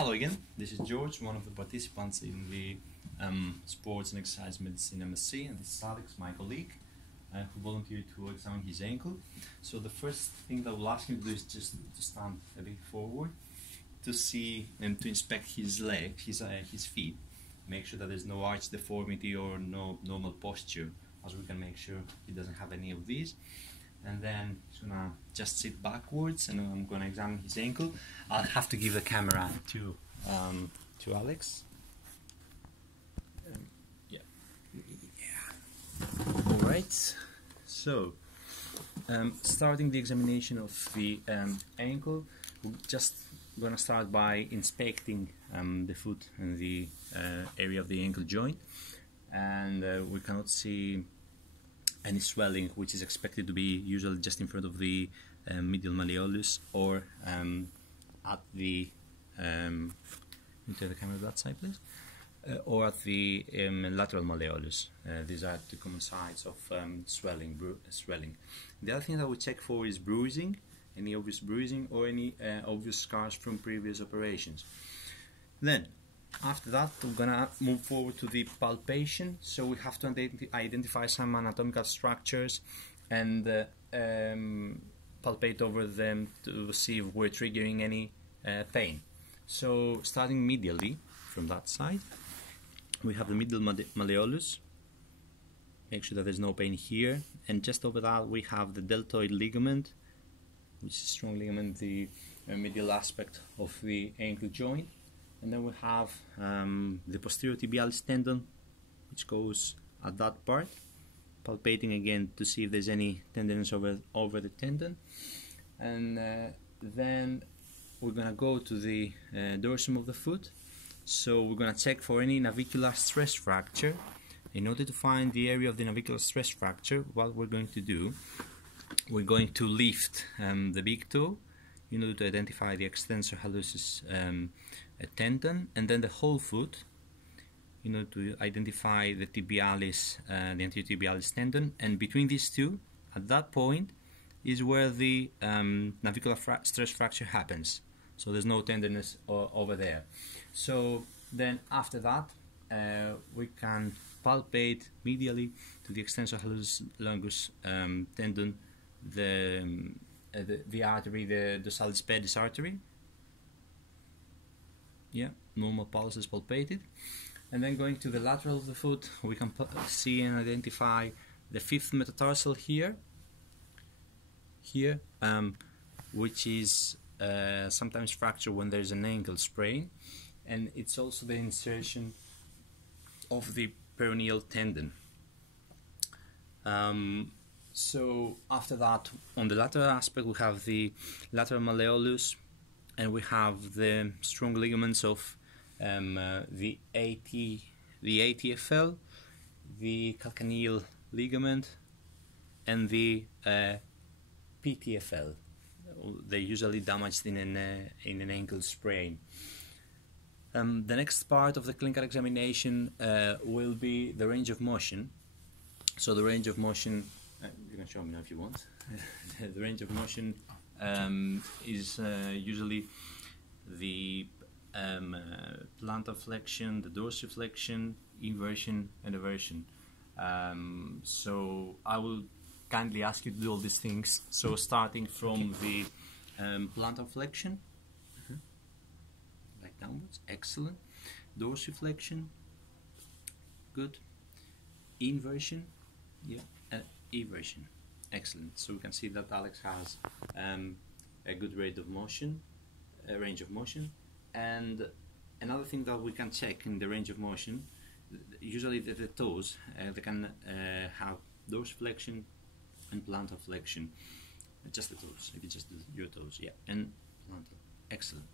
Hello again, this is George, one of the participants in the Sports and Exercise Medicine MSc, and this is Alex, my colleague, who volunteered to examine his ankle. So the first thing that we'll ask him to do is just to stand a bit forward to see and to inspect his legs, his feet, make sure that there's no arch deformity or no normal posture, as we can make sure he doesn't have any of these. And then he's gonna just sit backwards, and I'm gonna examine his ankle. I'll have to give the camera to Alex. Yeah. All right. So, starting the examination of the ankle, we're just gonna start by inspecting the foot and the area of the ankle joint, and we cannot see any swelling, which is expected to be usually just in front of the medial malleolus or at the into the camera that side, please, or at the lateral malleolus. These are the common sites of swelling. The other thing that we check for is bruising, any obvious bruising or any obvious scars from previous operations. Then, after that, we're gonna move forward to the palpation. So we have to identify some anatomical structures and palpate over them to see if we're triggering any pain. So starting medially from that side, we have the medial malleolus. Make sure that there's no pain here, and just over that we have the deltoid ligament, which is a strong ligament, the medial aspect of the ankle joint. And then we have the posterior tibialis tendon, which goes at that part, palpating again to see if there's any tenderness over the tendon. And then we're going to go to the dorsum of the foot. So we're going to check for any navicular stress fracture. In order to find the area of the navicular stress fracture, what we're going to do, we're going to lift the big toe in order to identify the extensor hallucis tendon, and then the whole foot in order to identify the tibialis, the anterior tibialis tendon. And between these two, at that point, is where the navicular stress fracture happens. So there's no tenderness over there. So then after that, we can palpate medially to the extensor hallucis longus tendon, the artery, the dorsalis pedis artery. Yeah, normal pulse is palpated. And then going to the lateral of the foot, we can see and identify the fifth metatarsal here, which is sometimes fractured when there's an ankle sprain, and it's also the insertion of the peroneal tendon. So after that, on the lateral aspect, we have the lateral malleolus, and we have the strong ligaments of the ATFL, the calcaneal ligament, and the PTFL. They're usually damaged in an ankle sprain. The next part of the clinical examination will be the range of motion. So the range of motion, you can show me now if you want. The range of motion is usually the plantar flexion, the dorsiflexion, inversion, and eversion. So I will kindly ask you to do all these things. So starting from the plantar flexion, like downwards, excellent. Dorsiflexion, good. Inversion, yeah, and eversion, excellent. So we can see that Alex has a good rate of motion, range of motion. And another thing that we can check in the range of motion, usually the toes, they can have dorsiflexion and plantar flexion. Just the toes, if you just do your toes, yeah, and plantar, excellent.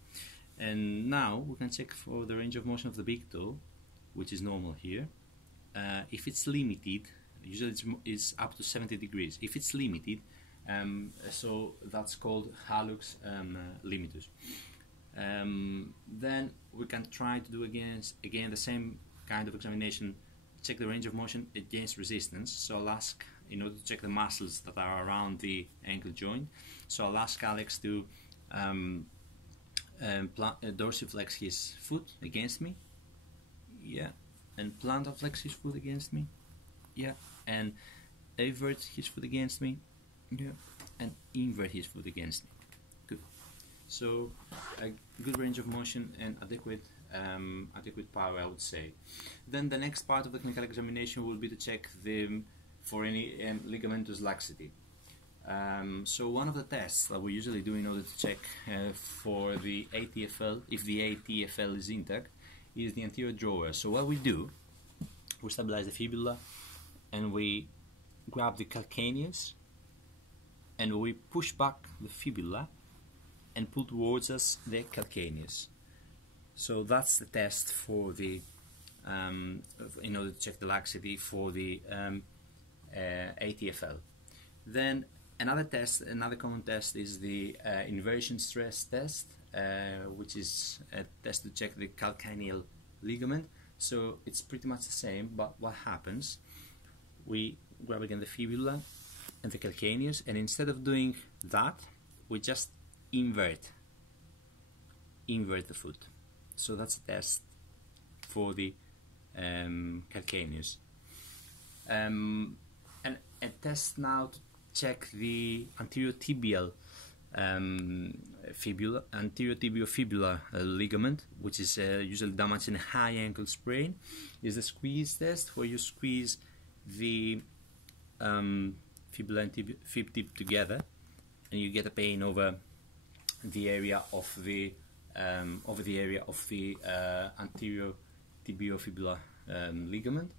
And now we can check for the range of motion of the big toe, which is normal here. If it's limited, usually it's up to 70 degrees. If it's limited, so that's called hallux limitus. Then we can try to do again the same kind of examination, check the range of motion against resistance. So I'll ask, in order to check the muscles that are around the ankle joint, so I'll ask Alex to dorsiflex his foot against me, yeah, and plantarflex his foot against me, yeah, and avert his foot against me, yeah, and invert his foot against me. Good. So a good range of motion and adequate power, I would say. Then the next part of the clinical examination will be to check for any ligamentous laxity. So one of the tests that we usually do in order to check for the ATFL, if the ATFL is intact, is the anterior drawer. So what we do, we stabilize the fibula and we grab the calcaneus and we push back the fibula and pull towards us the calcaneus. So that's the test for the in order to check the laxity for the ATFL. Then another common test is the inversion stress test, which is a test to check the calcaneal ligament. So it's pretty much the same, but what happens, we grab again the fibula and the calcaneus, and instead of doing that, we just invert the foot. So that's a test for the calcaneus. And a test now to check the anterior tibial fibula, ligament, which is usually damaged in a high ankle sprain, is the squeeze test, where you squeeze the fibula and fib tip together, and you get a pain over the area of the anterior tibiofibular ligament.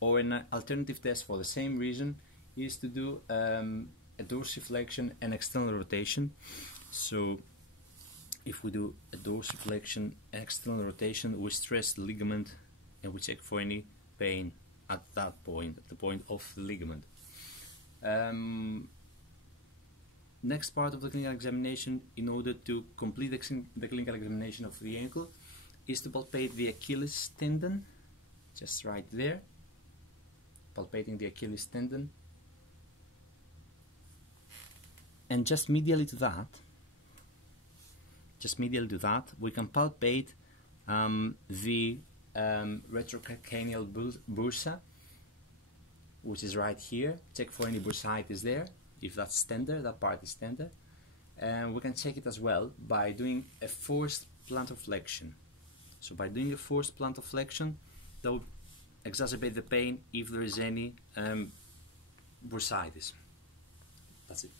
Or an alternative test for the same reason is to do a dorsiflexion and external rotation. So if we do a dorsiflexion and external rotation, we stress the ligament and we check for any pain at that point, at the point of the ligament. Next part of the clinical examination, in order to complete the clinical examination of the ankle, is to palpate the Achilles tendon, just right there, palpating the Achilles tendon. And just medially to that, we can palpate the retrocalcaneal bursa, which is right here. Check for any bursitis there. If that's tender, that part is tender. And we can check it as well by doing a forced plantar flexion. So by doing a forced plantar flexion, that will exacerbate the pain if there is any bursitis. That's it.